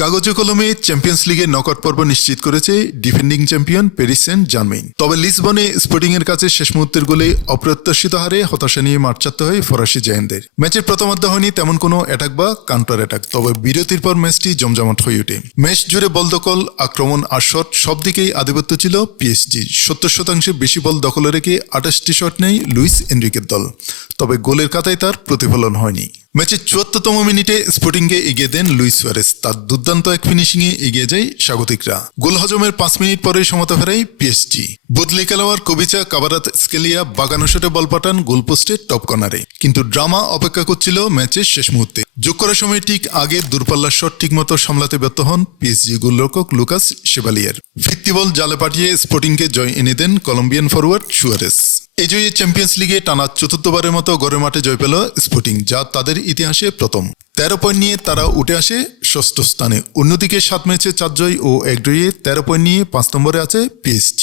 কাগজে কলমে চ্যাম্পিয়ন্স লিগের নকআউট পর্ব নিশ্চিত করেছে defending champion Paris Saint Germain. তবে লিসবনে স্পোর্টিং এর কাছে শেষ মুহূর্তের গোলে অপ্রত্যাশিত হারে হতাশা নিয়ে মাঠ ছাড়তে হয় ফরাসি জায়ান্টদের। ম্যাচের প্রথমার্ধে হয়নি তেমন কোনো অ্যাটাক বা কাউন্টার অ্যাটাক, তবে বিরতির পর ম্যাচটি জমজমাট হয়ে ওঠে। ম্যাচ জুড়ে বল দখল, আক্রমণ আর শট সব দিকেই আধিপত্য ছিল পিএসজি। 70% বেশি বল দখলে রেখে 28টি শট নেয় লুইস এনরিকের দল, তবে গোলের খাতায় তার প্রতিফলন হয়নি। ম্যাচের 74তম মিনিটে স্পোর্টিংকে এগিয়ে দেন লুইস সুয়ারেস। তার দুর্দান্ত এক ফিনিশিংয়ে এগিয়ে যায় স্বাগতিকরা। গোল হজমের 5 মিনিট পরে সমতা ফেরায় পিএসজি। বদলি খেলোয়াড় কবিচা কাবারাত স্কেলিয়া বাগানো শটে বল পাঠান গোলপোস্টের টপ কর্নারে, কিন্তু ড্রামা অপেক্ষা করছিল ম্যাচের শেষ মুহূর্তে। যোগ করার সময় ঠিক আগে দূরপাল্লার শট ঠিকমতো সামলাতে ব্যর্থ হন পিএসজি গোলরক্ষক লুকাস শেভালিয়ার। ফিরতি বল জালে পাঠিয়ে স্পোর্টিংকে জয় এনে দেন কলম্বিয়ান ফরওয়ার্ড সুয়ারেস। এই জয়ে চ্যাম্পিয়ন্স লিগে টানা চতুর্থবারের মতো ঘরের মাঠে জয় পেল স্পোর্টিং, যা তাদের ইতিহাসে প্রথম। 13 পয়েন্ট নিয়ে তারা উঠে আসে 6ষ্ঠ স্থানে। অন্যদিকে 7 ম্যাচে 4 জয় ও 1 ড্রয়ে 13 পয়েন্ট নিয়ে 5 নম্বরে আছে পিএসজি।